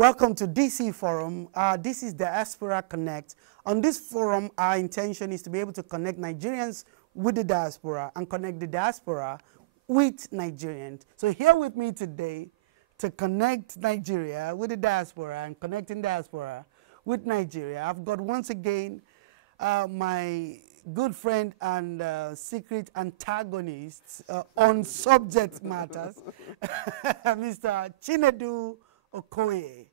Welcome to DCForum. This is Diaspora Connect. On this forum, our intention is to be able to connect Nigerians with the diaspora and connect the diaspora with Nigerians. So here with me today to connect Nigeria with the diaspora and connecting diaspora with Nigeria, I've got once again my good friend and secret antagonist on subject matters, Mr. Chinedu Okoye.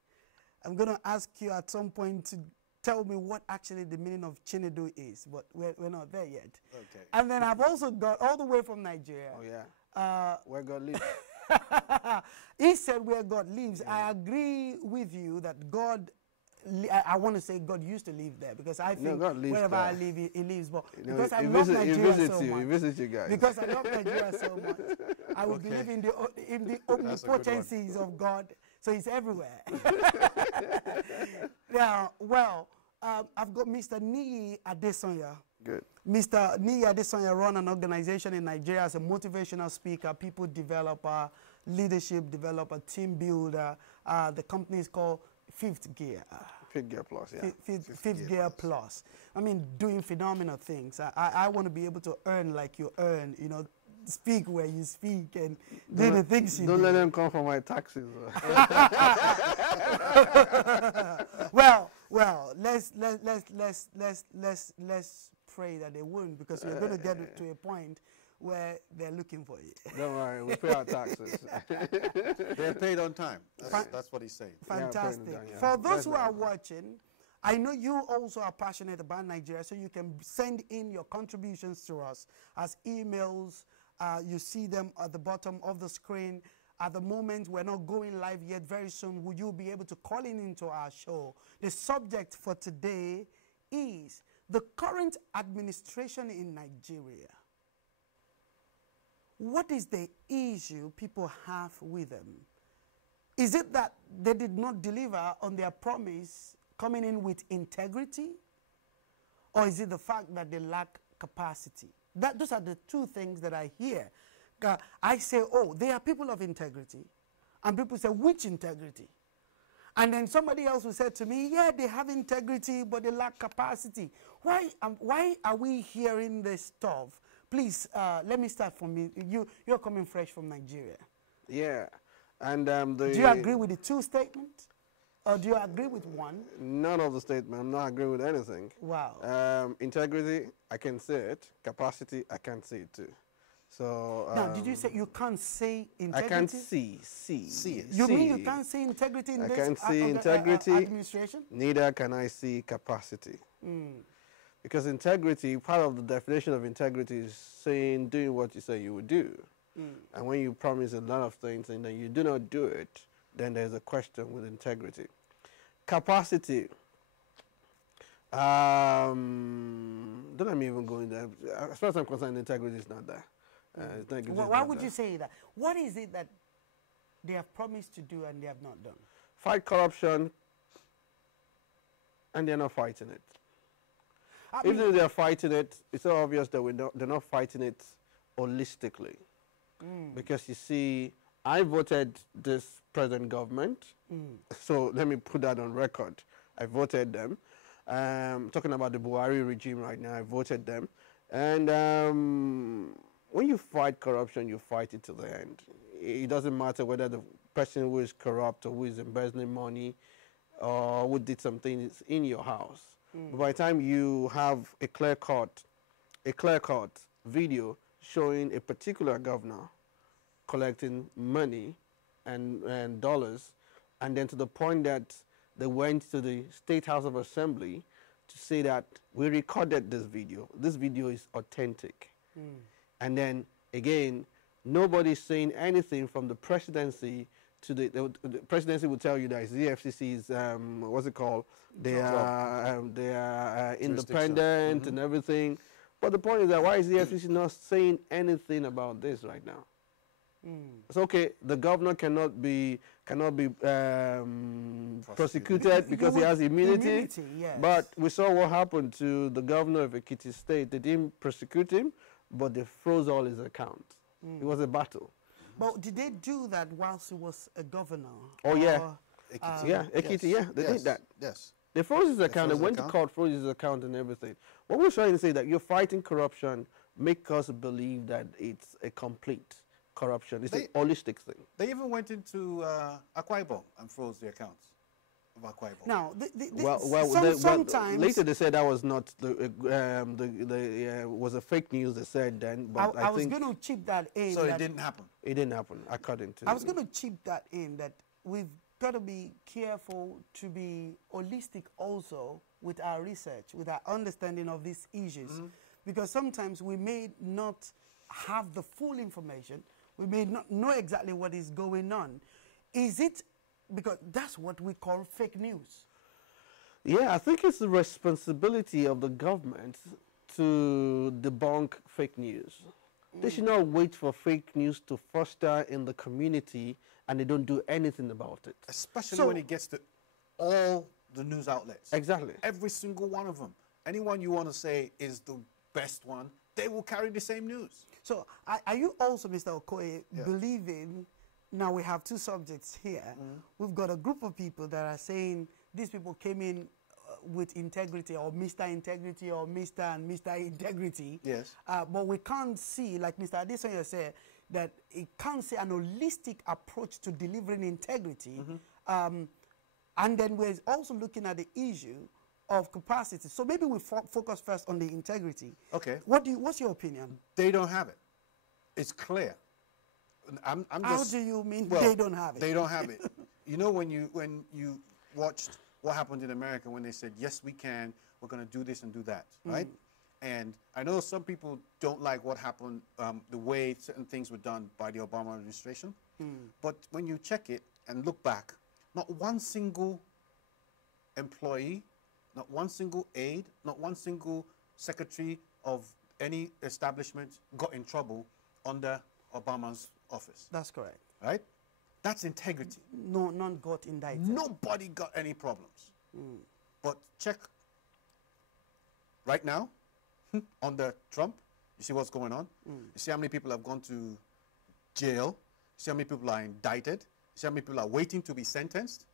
I'm going to ask you at some point to tell me what actually the meaning of Chinedu is, but we're not there yet. Okay. And then I've also got all the way from Nigeria. Oh, yeah. Where God lives. He said where God lives. Yeah. I agree with you that God, I want to say God used to live there because I think wherever I live, he lives. But because I love Nigeria so much. He visits you guys. Because I love Nigeria so much, I would believe in the omnipotencies of God. So he's everywhere. Now, well, I've got Mr. Niyi Adesanya. Good. Mr. Niyi Adesanya run an organization in Nigeria as a motivational speaker, people developer, leadership developer, team builder. The company is called Fifth Gear. Fifth Gear Plus, yeah. Fifth Gear Plus. I mean, doing phenomenal things. I want to be able to earn like you earn, you know, speak where you speak and do the things you do. Don't let them come for my taxes. Well, let's pray that they won't, because we're going to get to a point where they're looking for you. Don't worry, we pay our taxes. They're paid on time. That's what he's saying. Fantastic. Yeah, yeah. For those who are watching, I know you also are passionate about Nigeria, so you can send in your contributions to us as emails. You see them at the bottom of the screen. At the moment, we're not going live yet. Very soon, will you be able to call into our show? The subject for today is the current administration in Nigeria. What is the issue people have with them? Is it that they did not deliver on their promise coming in with integrity? Or is it the fact that they lack capacity? Those are the two things that I hear. I say, oh, they are people of integrity. And people say, which integrity? And then somebody else will say to me, yeah, they have integrity, but they lack capacity. Why are we hearing this stuff? Please, let me start from you. You're coming fresh from Nigeria. Yeah. And do you agree with the two statements? Or do you agree with one? None of the statement. I'm not agreeing with anything. Wow. Integrity, I can say it. Capacity, I can't see it too. So now, did you say you can't see integrity? I can't see it. You mean you can't see integrity in I this can't see integrity, administration? Neither can I see capacity. Mm. Because integrity, part of the definition of integrity is saying, doing what you say you would do. Mm. And when you promise a lot of things and then you do not do it, then there's a question with integrity. Capacity. Don't let me even go in there. As far as I'm concerned, integrity is not there. Why would you say that? What is it that they have promised to do and they have not done? Fight corruption, and they're not fighting it. Even if they're fighting it, it's so obvious that they're not fighting it holistically. Mm. Because you see, I voted this present government, so let me put that on record. I voted them. Talking about the Buhari regime right now, I voted them. And when you fight corruption, you fight it to the end. It doesn't matter whether the person who is corrupt or who is embezzling money or who did something in your house. But by the time you have a clear-cut video showing a particular governor collecting money and dollars, and then to the point that they went to the State House of Assembly to say that we recorded this video. This video is authentic. And then, again, nobody's saying anything from the presidency to the presidency will tell you that the FCC is, what's it called? They are independent and everything. But the point is that why is the FCC not saying anything about this right now? It's okay. The governor cannot be prosecuted because he has immunity. Yes. But we saw what happened to the governor of Ekiti State. They didn't prosecute him, but they froze all his accounts. It was a battle. But did they do that whilst he was a governor? Oh, yeah. Yeah, Ekiti, yeah, they did that. Yes. They froze his account, they froze his went to account. court, froze his account and everything. What we're trying to say is that you're fighting corruption, make us believe that it's a complete corruption. It's a holistic thing. They even went into Akwa Ibom and froze the accounts of Akwa Ibom. Now, sometimes later they said that was not was a fake news. They said then, but I was going to chip that in. So it didn't happen. It didn't happen, according to. I was going to chip that in that we've got to be careful to be holistic also with our research, with our understanding of these issues, because sometimes we may not have the full information. We may not know exactly what is going on. Is it because that's what we call fake news? Yeah, I think it's the responsibility of the government to debunk fake news. They should not wait for fake news to foster in the community and they don't do anything about it. Especially when it gets to all the news outlets. Exactly. Every single one of them. Anyone you want to say is the best one, they will carry the same news. So are you also, Mr. Okoye, believing, now we have two subjects here, we've got a group of people that are saying these people came in with integrity or Mr. Integrity or Mr. and Mr. Integrity. Yes. But we can't see, like Mr. Adesanya said, that it can't see an holistic approach to delivering integrity. And then we're also looking at the issue of capacity. So maybe we focus first on the integrity. Okay. What's your opinion? They don't have it. It's clear. How do you mean well, they don't have it? They don't have it. You know, when you watched what happened in America when they said, yes, we can, we're going to do this and do that, right? And I know some people don't like what happened, the way certain things were done by the Obama administration. But when you check it and look back, not one single employee, not one single aide, not one single secretary of any establishment got in trouble under Obama's office. That's correct. Right? That's integrity. No, none got indicted. Nobody got any problems. But check right now, under Trump, you see what's going on? You see how many people have gone to jail? You see how many people are indicted? You see how many people are waiting to be sentenced?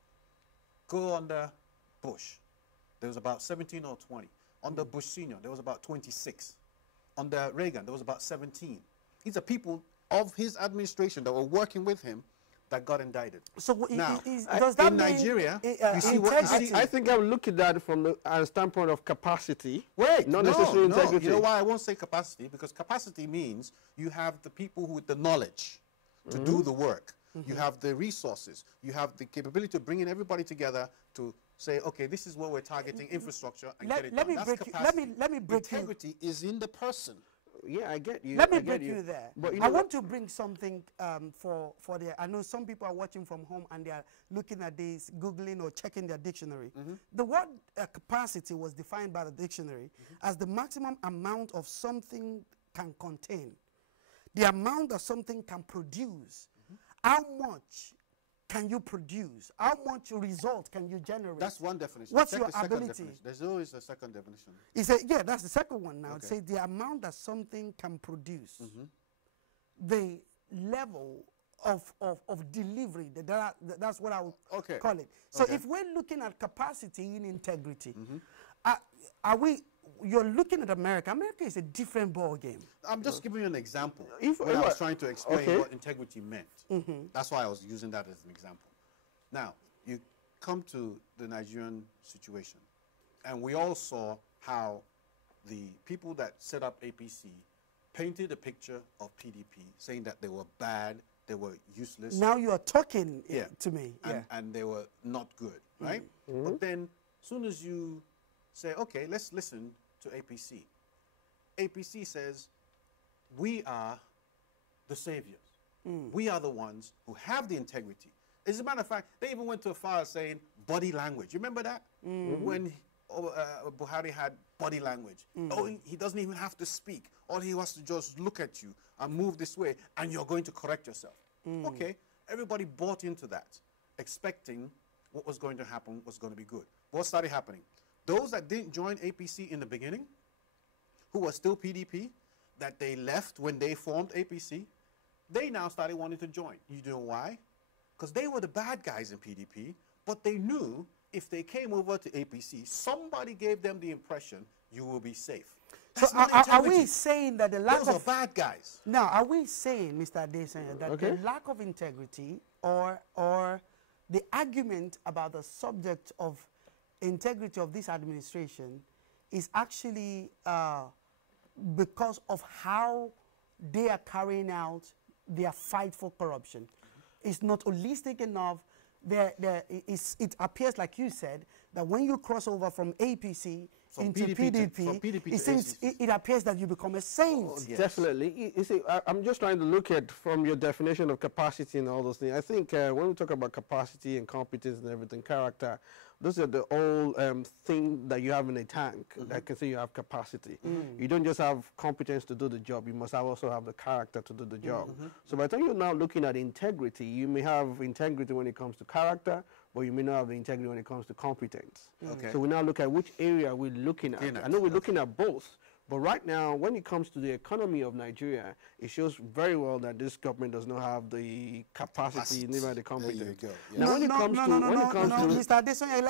Go under Bush. There was about 17 or 20. Under Bush Sr., there was about 26. Under Reagan, there was about 17. These are people of his administration that were working with him that got indicted. So now, does that in mean Nigeria, you see what you see. I think I would look at that from the standpoint of capacity. Wait, not necessarily integrity. You know why I won't say capacity? Because capacity means you have the people with the knowledge to do the work. You have the resources. You have the capability to bring in everybody together to say, okay, this is what we're targeting, infrastructure, and get it done. Let me break you. Integrity is in the person. Yeah, I get you. Let me break you there. But I want to bring something for the. I know some people are watching from home and they are looking at this, Googling or checking their dictionary. The word capacity was defined by the dictionary as the maximum amount of something can contain, the amount that something can produce. How much can you produce? How much result can you generate? That's one definition. What's Check your the second ability? definition. There's always a second definition. He said, yeah, that's the second one now. Okay. It says the amount that something can produce, the level of delivery. That's what I would call it. So if we're looking at capacity in integrity, you're looking at America. America is a different ball game. I'm just giving you an example. When I was trying to explain what integrity meant. That's why I was using that as an example. Now, you come to the Nigerian situation, and we all saw how the people that set up APC painted a picture of PDP, saying that they were bad, they were useless. Now you are talking to me. And they were not good, right? But then, as soon as you say, okay, let's listen to APC. APC says, we are the saviors. We are the ones who have the integrity. As a matter of fact, they even went to a far as saying body language. You remember that? When Buhari had body language. Oh, he doesn't even have to speak. All he has to just look at you and move this way, and you're going to correct yourself. Okay, everybody bought into that, expecting what was going to happen was going to be good. What started happening? Those that didn't join APC in the beginning, who were still PDP, that they left when they formed APC, they now started wanting to join. You know why? Because they were the bad guys in PDP, But they knew if they came over to APC, somebody gave them the impression you will be safe. So are we saying that the lack Those of are bad guys? Now, are we saying, Mr. Adesanya, that Okay. the lack of integrity or the argument about the subject of integrity of this administration is actually because of how they are carrying out their fight for corruption? It's not holistic enough. It appears, like you said, that when you cross over from APC into PDP, it seems it appears that you become a saint. Oh, yes. Definitely. You see, I'm just trying to look at from your definition of capacity and all those things. I think when we talk about capacity and competence and everything, character, those are the old thing that you have in a tank. I can say you have capacity. You don't just have competence to do the job. You must also have the character to do the job. So by the time you're now looking at integrity, you may have integrity when it comes to character, but you may not have the integrity when it comes to competence. Okay. So we now look at which area we're looking at. I know we're looking at both, but right now, when it comes to the economy of Nigeria, it shows very well that this government does not have the capacity, neither the competence. There you go. Yeah. Now, when it comes to Mr. Adesanya,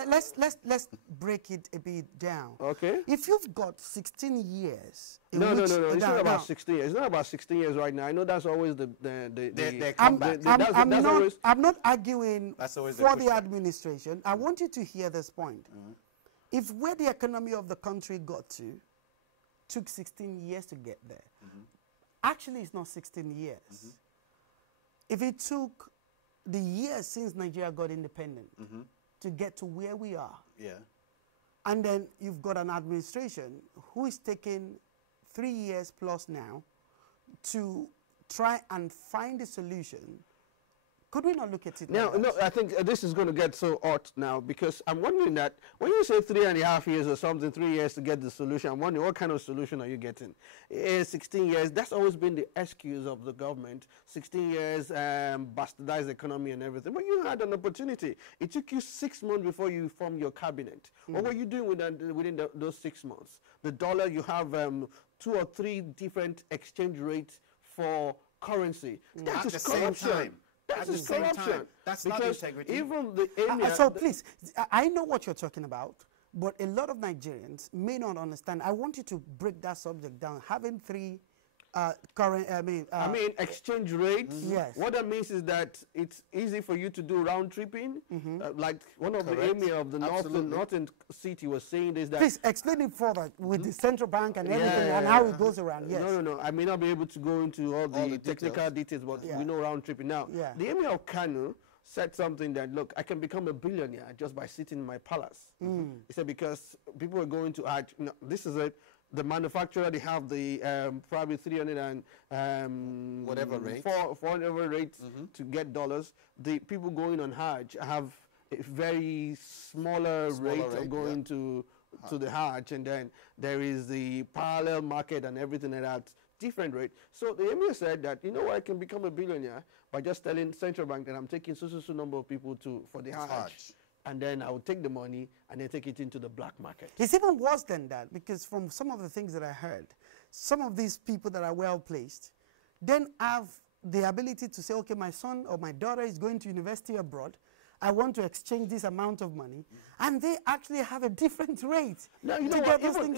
let's break it a bit down. Okay. If you've got 16 years, No. It's not about 16 years. It's not about 16 years right now. I know that's always I'm not arguing That's always for the the administration. I want you to hear this point. If where the economy of the country got to took 16 years to get there, actually it's not 16 years. If it took the years since Nigeria got independent to get to where we are, and then you've got an administration who is taking 3 years plus now to try and find a solution, could we not look at it now? like that? No, I think this is going to get so odd now, because I'm wondering that when you say 3.5 years or something, 3 years to get the solution, I'm wondering what kind of solution are you getting? 16 years, that's always been the excuse of the government. 16 years, bastardized economy and everything. But you had an opportunity. It took you 6 months before you formed your cabinet. What were you doing within those 6 months? The dollar, you have 2 or 3 different exchange rates for currency. That is corruption. That is corruption. That's not integrity. Even the emir, so please, I know what you're talking about, but a lot of Nigerians may not understand. I want you to break that subject down. Having 3 exchange rates. Yes. What that means is that it's easy for you to do round tripping. Like one of the emir of the northern city was saying is that. Please explain it further with the central bank and everything and how it goes around. Yes. No. I may not be able to go into all the technical details, but we know round tripping now. The emir of Kano said something that, look, I can become a billionaire just by sitting in my palace. He said because people are going to Hajj. This is it. The manufacturer, they have the probably 300 and whatever rate, 400 rates to get dollars. The people going on Hajj have a very smaller rate of going to the Hajj, and then there is the parallel market and everything like that, different rate. So the emir said that, you know what, I can become a billionaire by just telling central bank that I'm taking so number of people for the Hajj. And then I would take the money and then take it into the black market. It's even worse than that, because from some of the things that I heard, some of these people that are well placed then have the ability to say, okay, my son or my daughter is going to university abroad. I want to exchange this amount of money, and they actually have a different rate. Now, you know what, even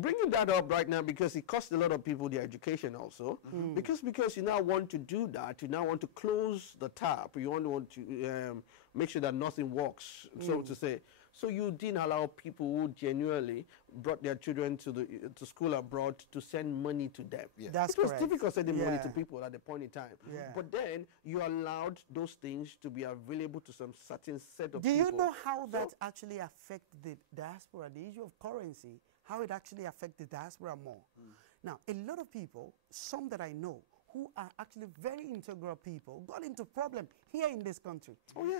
bringing that up right now, because it costs a lot of people their education also, because you now want to do that, you now want to close the tap, you want to make sure that nothing works, so to say. So you didn't allow people who genuinely brought their children to school abroad to send money to them. That's it was correct. difficult sending money to people at the point in time. But then you allowed those things to be available to some certain set of people. Do you know how that actually affects the diaspora, the issue of currency, how it actually affects the diaspora more? Now, a lot of people, some that I know, who are actually very integral people, got into problem here in this country.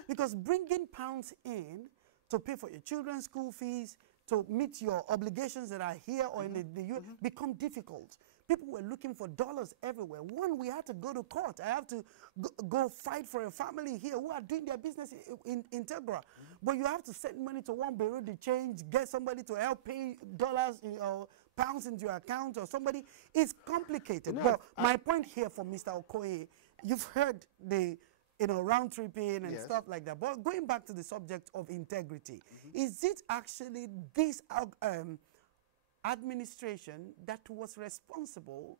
Because bringing pounds in to pay for your children's school fees, to meet your obligations that are here or in the US, become difficult. People were looking for dollars everywhere. One, we had to go to court. I have to go fight for a family here who are doing their business in Integra. But you have to send money to one bureau de change, get somebody to help pay dollars or pounds into your account or somebody. It's complicated. But my point here for Mr. Okoye, you've heard the round tripping and Yes. stuff like that. But going back to the subject of integrity, is it actually this administration that was responsible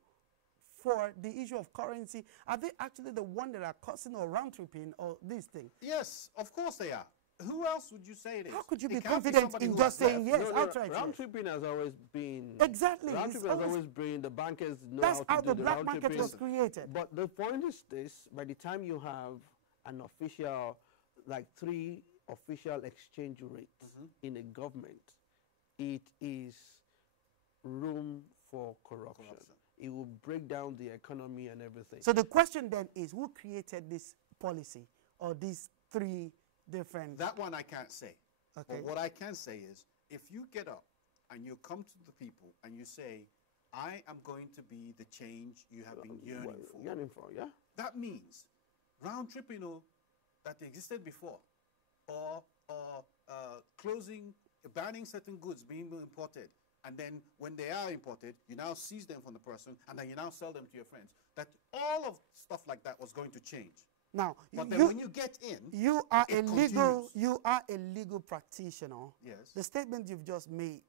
for the issue of currency? Are they actually the one that are causing or round tripping or this thing? Yes, of course they are. Who else would you say it is? How could you It be can't confident somebody in who just has saying left. yes? Outright round yes. tripping has always been Exactly. Round It's tripping has always- always been the bankers know That's how how to the do the black round market tripping. was created. But the point is this: by the time you have an official, like 3 official exchange rates in a government, it is room for corruption. It will break down the economy and everything. So the question then is, who created this policy or these 3 different? That one I can't say. Okay. But what I can say is, if you get up and you come to the people and you say, I am going to be the change you have been yearning for. Yearning for, yeah. That means round tripping that existed before, or closing, banning certain goods being imported, and then when they are imported, you now seize them from the person, and then you now sell them to your friends. That all of stuff like that was going to change. Now, But then when you get in, you are it a legal practitioner. Yes. The statement you've just made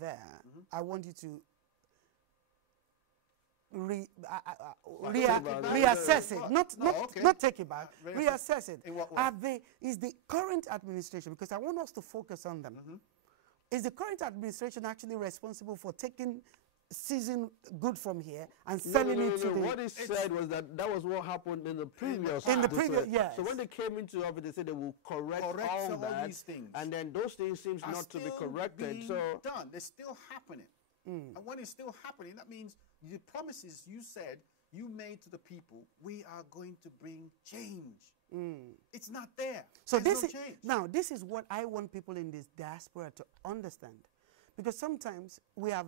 there, I want you to reassess it. Not take it back. Reassess it. In what way? Is the current administration, because I want us to focus on them, is the current administration actually responsible for seizing good from here and selling it to the... What he said was that was what happened in the previous... yes. So when they came into office, they said they will correct all that, these things. and then those things seems Are not to be still corrected. being So done. They're still happening. And when it's still happening, that means the promises you said you made to the people, we are going to bring change. It's not there. So There's this no is change. now this is what I want people in this diaspora to understand, because sometimes we have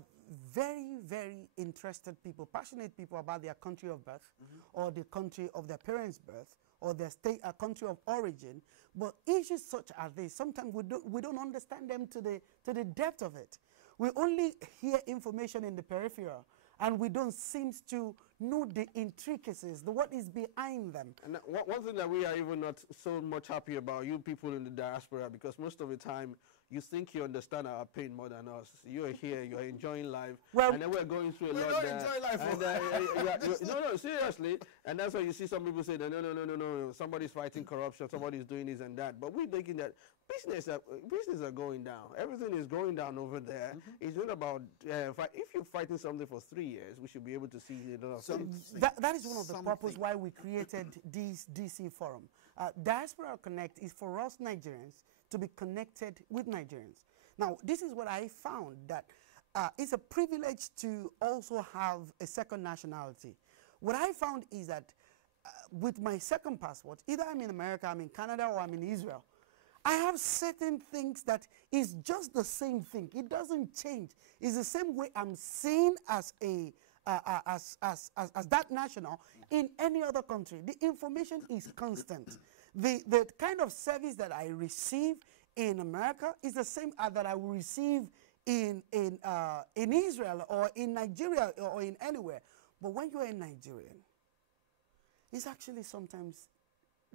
very, very interested people, passionate people about their country of birth, or the country of their parents' birth, or their state, country of origin. But issues such as this, sometimes we don't understand them to the depth of it. We only hear information in the peripheral, and we don't seem to know the intricacies, what is behind them. And one thing that we are even not so much happy about, you people in the diaspora, because most of the time you think you understand our pain more than us. You're here, you're enjoying life, and then we're going through a lot there. Enjoy life. No, seriously. And that's why you see some people say that no, somebody's fighting corruption, somebody's doing this and that. But we're thinking that business are going down. Everything is going down over there. It's not about if you're fighting something for 3 years, we should be able to see it. That is one of the purposes why we created this DCForum. Diaspora Connect is for us Nigerians to be connected with Nigerians. Now, this is what I found, that it's a privilege to also have a second nationality. What I found is that with my second passport, either I'm in America, I'm in Canada, or I'm in Israel, I have certain things that is just the same thing. It doesn't change. It's the same way I'm seen as a as that national in any other country. The information is constant. The kind of service that I receive in America is the same that I will receive in Israel or in Nigeria or in anywhere. But when you're a Nigerian, it's actually sometimes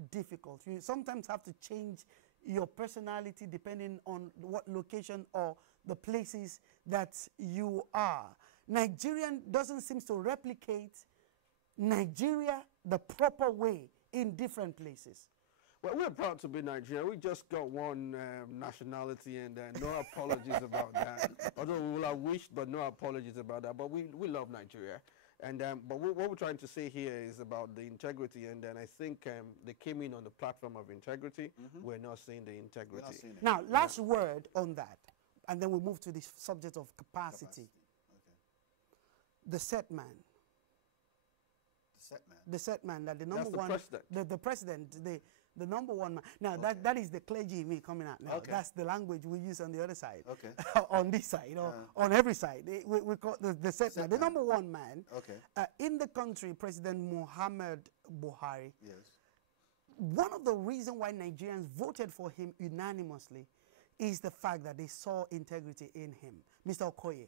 difficult. You sometimes have to change your personality depending on what location or the places that you are. Nigerian doesn't seem to replicate Nigeria the proper way in different places. Well, we're proud to be Nigerian. We just got one nationality, and no apologies about that. Although we will have wished, but no apologies about that. But we love Nigeria. And but what we're trying to say here is about the integrity, and then I think they came in on the platform of integrity. We're not saying the integrity. Not seeing it. Now, last word on that, and then we move to the subject of capacity. Okay. The set man. The set man. The set man, that the number That's the one, president. the president, the number one man. Now that is the clergy in me coming out now. Okay. That's the language we use on the other side. Okay. On this side, on every side. We call the set man. The number one man. Okay. In the country, President Muhammad Buhari. Yes. One of the reasons why Nigerians voted for him unanimously is the fact that they saw integrity in him. Mr. Okoye,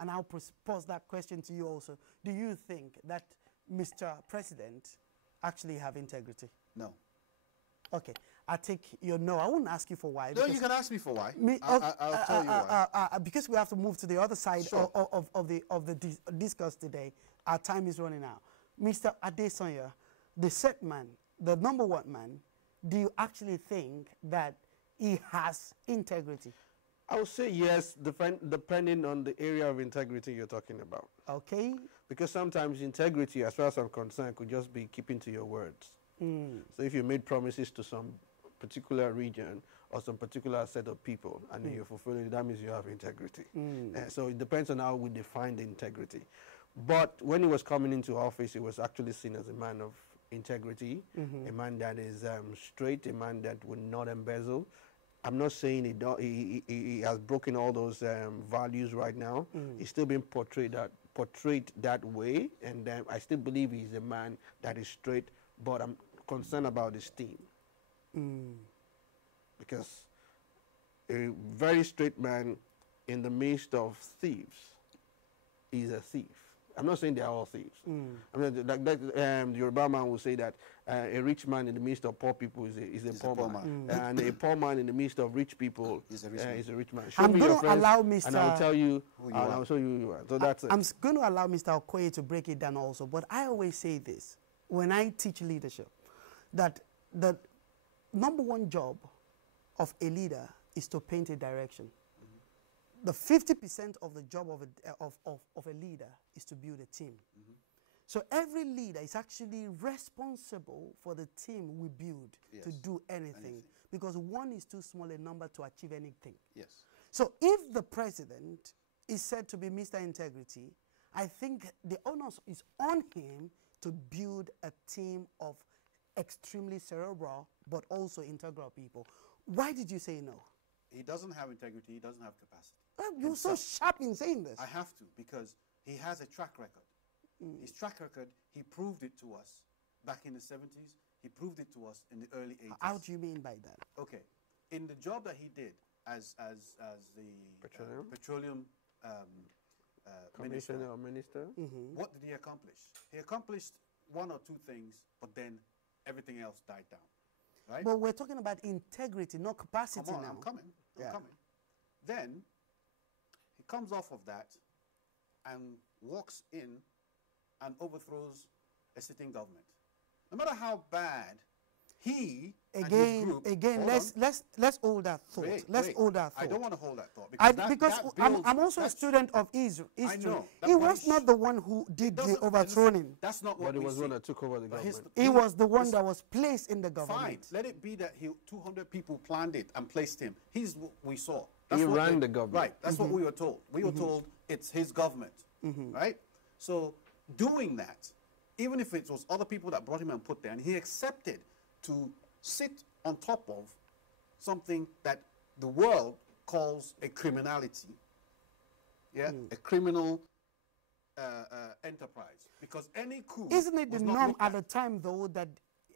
and I'll pose that question to you also. Do you think that Mr. President actually have integrity? No. Okay, I take your no. I won't ask you for why. No, you can ask me for why. I'll tell you why. Because we have to move to the other side Sure. of the discourse today. Our time is running out. Mr. Adesanya, the set man, the number one man, do you actually think that he has integrity? I would say yes, depending on the area of integrity you're talking about. Okay. Because sometimes integrity, as far as I'm concerned, could just be keeping to your words. So if you made promises to some particular region or some particular set of people and you're fulfilling it, that means you have integrity. So it depends on how we define the integrity. But when he was coming into office, he was actually seen as a man of integrity, a man that is straight, a man that would not embezzle. I'm not saying he has broken all those values right now. He's still being portrayed that way, and I still believe he's a man that is straight, but I'm concerned about his team. Because a very straight man in the midst of thieves is a thief. I'm not saying they're all thieves. I mean, the Yoruba man will say that a rich man in the midst of poor people is a poor man. And a poor man in the midst of rich people is a rich man. Show I'm me your going to friends, allow Mr. and I'll tell you, I'll show you who you are. So that's it. I'm going to allow Mr. Okoye to break it down also, but I always say this when I teach leadership, that the number one job of a leader is to paint a direction. The 50% of the job of a leader is to build a team. So every leader is actually responsible for the team we build to do anything, because one is too small a number to achieve anything. So if the president is said to be Mr. Integrity, I think the onus is on him to build a team of extremely cerebral but also integral people. Why did you say no? He doesn't have integrity. He doesn't have capacity. You're so sharp in saying this. I have to, because he has a track record. His track record, he proved it to us back in the 70s. He proved it to us in the early 80s. How do you mean by that? Okay. In the job that he did as the petroleum Commissioner or minister. What did he accomplish? He accomplished one or two things, but then everything else died down. Right? But we're talking about integrity, not capacity Come on, now. I'm coming. Then he comes off of that and walks in and overthrows a sitting government. No matter how bad he again, let's hold that thought. Let's hold that thought. I don't want to hold that thought because I'm also a student of history. I know. He was not the one who did the overthrowing. That's not what he was one that took over the government. He was the one that was placed in the government. Fine. Let it be that 200 people planned it and placed him. He's what we saw. He ran the government. Right. That's what we were told. We were told it's his government. Right? So doing that, even if it was other people that brought him and put there, and he accepted to sit on top of something that the world calls a criminality, a criminal enterprise. Because any coup... Isn't it the norm at the time, though, that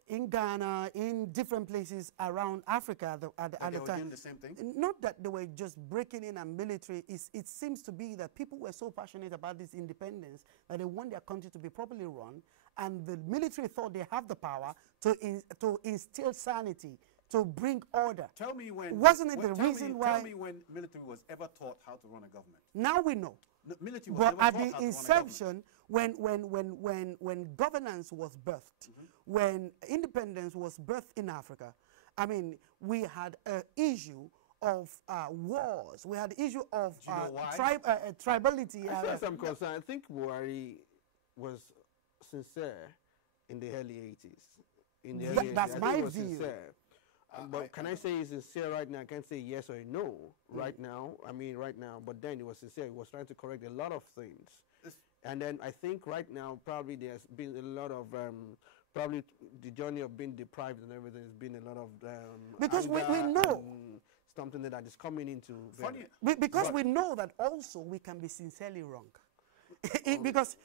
in Ghana, in different places around Africa at the time... doing the same thing? Not that they were just breaking in and military. It seems to be that people were so passionate about this independence that they want their country to be properly run, and the military thought they have the power to instill sanity, to bring order. Tell me when... Wasn't it the reason why... Tell me when military was ever taught how to run a government. Now we know. The military was but never at taught how the to inception, when governance was birthed, when independence was birthed in Africa, I mean, we had an issue of wars. We had the issue of tribalism. As far as I'm concerned, I think Buhari was sincere in the early 80s. That's my view. But can I say he's sincere right now? I can't say yes or no right now. I mean, right now. But then he was sincere. He was trying to correct a lot of things. And then I think right now probably there's been a lot of probably the journey of being deprived and everything has been a lot of because we know something that is coming into because we know that also we can be sincerely wrong. Because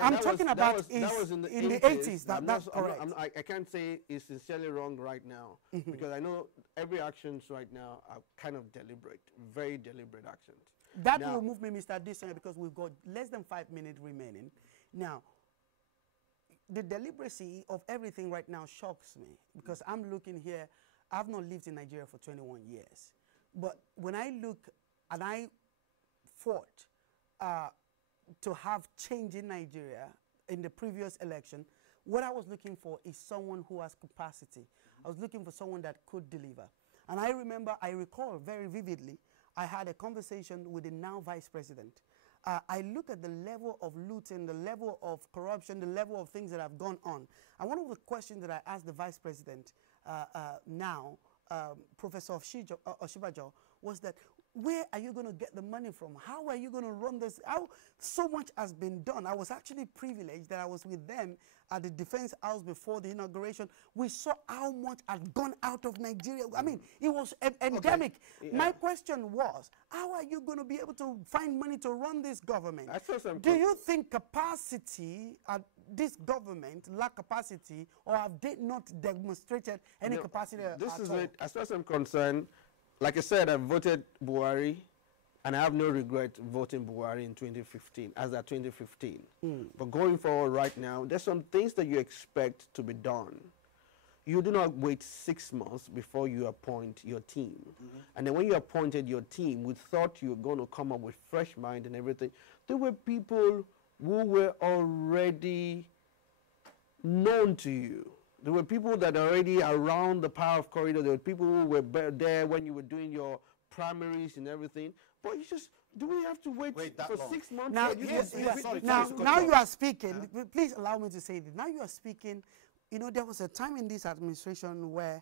I'm talking about in the 80s. That's correct. I can't say it's sincerely wrong right now because I know every actions right now are kind of deliberate, very deliberate actions. That will move me, Mr. Adesanya, because we've got less than 5 minutes remaining. Now, the deliberacy of everything right now shocks me because I'm looking here. I've not lived in Nigeria for 21 years. But when I look and I fought to have change in Nigeria in the previous election, what I was looking for is someone who has capacity. I was looking for someone that could deliver. And I recall very vividly, I had a conversation with the now vice president. I look at the level of looting, the level of corruption, the level of things that have gone on. And one of the questions that I asked the vice president Professor Oshibajo, was that where are you going to get the money from? How are you going to run this? How so much has been done. I was actually privileged that I was with them at the Defense House before the inauguration. We saw how much had gone out of Nigeria. I mean, it was endemic. Okay. Yeah. My question was, how are you going to be able to find money to run this government? Do you think capacity, this government lack capacity, or have they not demonstrated any capacity at all? As far as I'm concerned, like I said, I voted Buhari, and I have no regret voting Buhari in 2015, as at 2015. But going forward right now, there's some things that you expect to be done. You do not wait 6 months before you appoint your team. And then when you appointed your team, we thought you were going to come up with fresh mind and everything. There were people who were already known to you. There were people that are already around the power of corridor. There were people who were there when you were doing your primaries and everything. But you just, do we have to wait for long? 6 months? Now, now you are speaking. Please allow me to say this. Now you are speaking. You know, there was a time in this administration where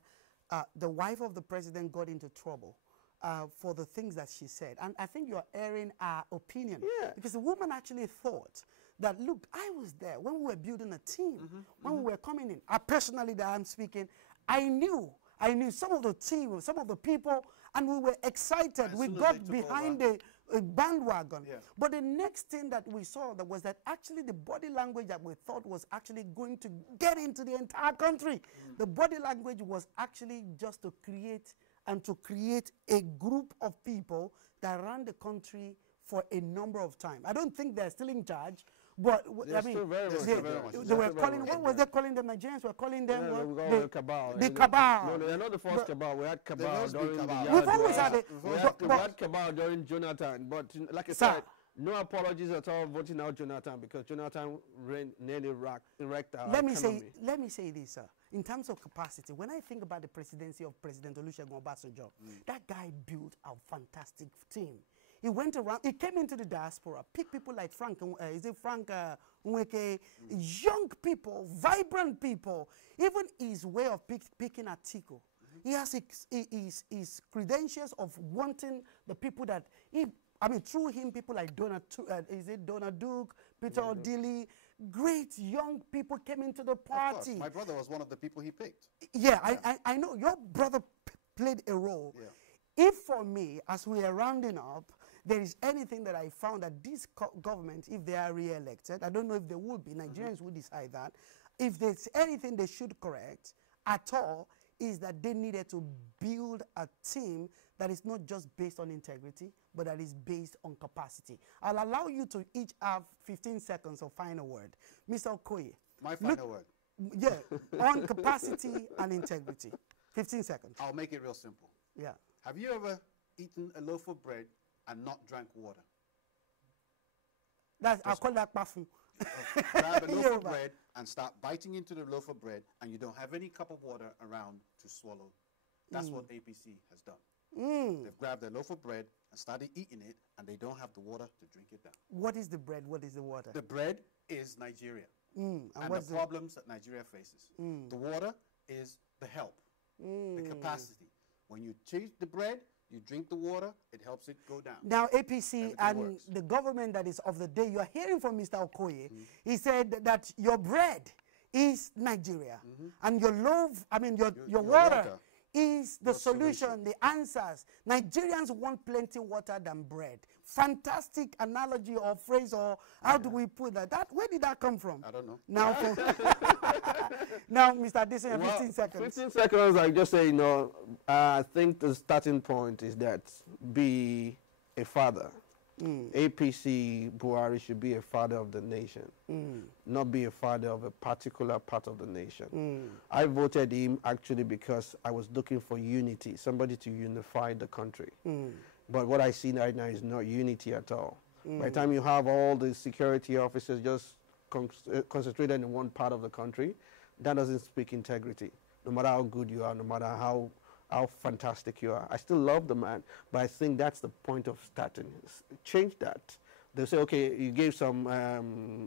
the wife of the president got into trouble for the things that she said. And I think you're airing our opinion. Yeah. Because the woman actually thought that, look, I was there when we were building a team, when we were coming in. I personally, that I'm speaking, I knew some of the team, some of the people, and we were excited. We got behind the bandwagon. Yeah. But the next thing that we saw was that actually the body language that we thought was actually going to get into the entire country. The body language was actually just to create a group of people that ran the country for a number of time. I don't think they're still in charge, but I mean, they were calling, what was they calling them? Nigerians were calling them the cabal. The cabal. No, they're not the first cabal. We had cabal during the We've always had it. We had cabal during Jonathan, but like I said, no apologies at all voting out Jonathan, because Jonathan nearly wrecked our economy. Let me say this, sir. In terms of capacity, when I think about the presidency of President Olusegun Obasanjo, that guy built a fantastic team. He went around, he came into the diaspora, picked people like Frank Nweke, young people, vibrant people. Even his way of picking Atiku. He has his credentials of wanting the people that through him, people like Donald Duke, Peter Odili, great young people came into the party. My brother was one of the people he picked. Yeah. I know your brother played a role. Yeah. If for me, as we are rounding up, there is anything that I found that this government, if they are re-elected, I don't know if they would be, Nigerians will decide that, if there's anything they should correct at all, is that they needed to build a team that is not just based on integrity, but that is based on capacity. I'll allow you to each have 15 seconds of final word. Mr. Okoye. My final word. Yeah, on capacity and integrity. 15 seconds. I'll make it real simple. Yeah. Have you ever eaten a loaf of bread and not drank water? I call that bafu. Grab a loaf of bread and start biting into the loaf of bread, and you don't have any cup of water around to swallow. That's what APC has done. They've grabbed their loaf of bread and started eating it, and they don't have the water to drink it down. What is the bread? What is the water? The bread is Nigeria and the problems that Nigeria faces. The water is the help, the capacity. When you change the bread, you drink the water, it helps it go down. Now, APC and the government that is of the day, you are hearing from Mr. Okoye. He said that your bread is Nigeria. And your loaf, your water is the solution, the answers. Nigerians want plenty water than bread. Fantastic analogy or phrase, or how do we put that? Where did that come from? I don't know. Now, now Mr. Adesanya, 15 seconds. 15 seconds, I just say, I think the starting point is that be a father, APC Buhari should be a father of the nation, not be a father of a particular part of the nation. I voted him actually because I was looking for unity, somebody to unify the country. But what I see right now is not unity at all. By the time you have all the security officers just concentrated in one part of the country, that doesn't speak integrity. No matter how good you are, no matter how fantastic you are. I still love the man, but I think that's the point of starting. Change that. They'll say, okay, you gave some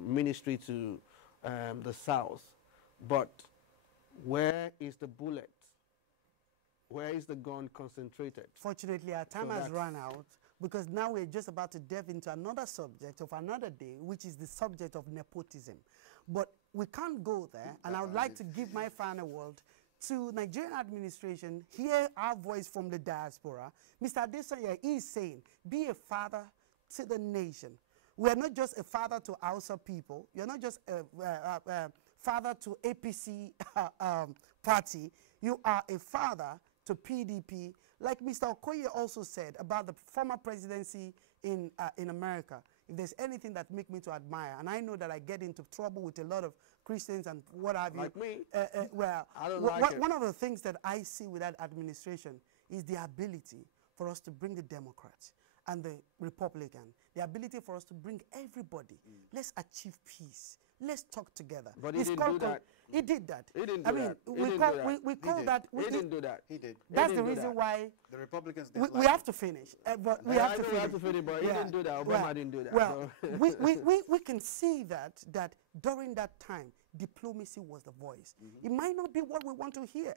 ministry to the South, but where is the bullet? Where is the gun concentrated? Fortunately, our time has run out, because now we're just about to delve into another subject of another day, which is the subject of nepotism. But we can't go there, and I would like to give my final word to Nigerian administration, hear our voice from the diaspora. Mr. Adesanya is saying, be a father to the nation. We are not just a father to Hausa people. You're not just a father to APC party. You are a father to PDP. Like Mr. Okoye also said about the former presidency in America. If there's anything that makes me to admire, and I know that I get into trouble with a lot of Christians and what have you. Like me? Well, I don't like it. One of the things that I see with that administration is the ability for us to bring the Democrats and the Republican, the ability for us to bring everybody. Let's achieve peace. Let's talk together. But he didn't do that. He did that. He didn't do that. We call that. He didn't do that. He did. That's the reason why the Republicans we have to finish. But we have to finish. We have to finish, but he didn't do that. Obama didn't do that. Well, we can see that during that time, diplomacy was the voice. It might not be what we want to hear.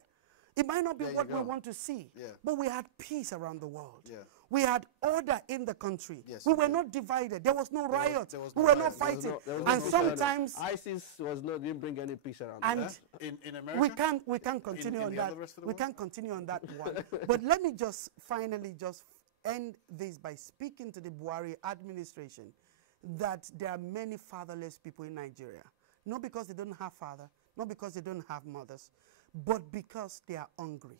It might not be what we want to see, but we had peace around the world. We had order in the country. We were not divided. There was no riot. We were not fighting. And sometimes ISIS didn't bring any peace around. And in America, we can't continue on that. We can't continue on that one. But let me just finally just end this by speaking to the Buhari administration that there are many fatherless people in Nigeria. Not because they don't have father, not because they don't have mothers, but because they are hungry,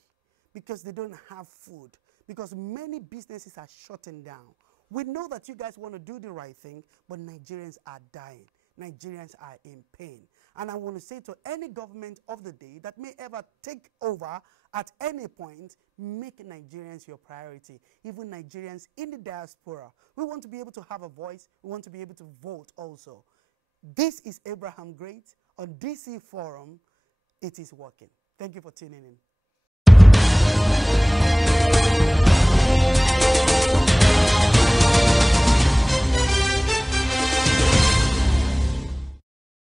because they don't have food, because many businesses are shutting down. We know that you guys want to do the right thing, but Nigerians are dying. Nigerians are in pain. And I want to say to any government of the day that may ever take over at any point, make Nigerians your priority, even Nigerians in the diaspora. We want to be able to have a voice. We want to be able to vote also. This is Abraham Great on DC Forum. It is working. Thank you for tuning in.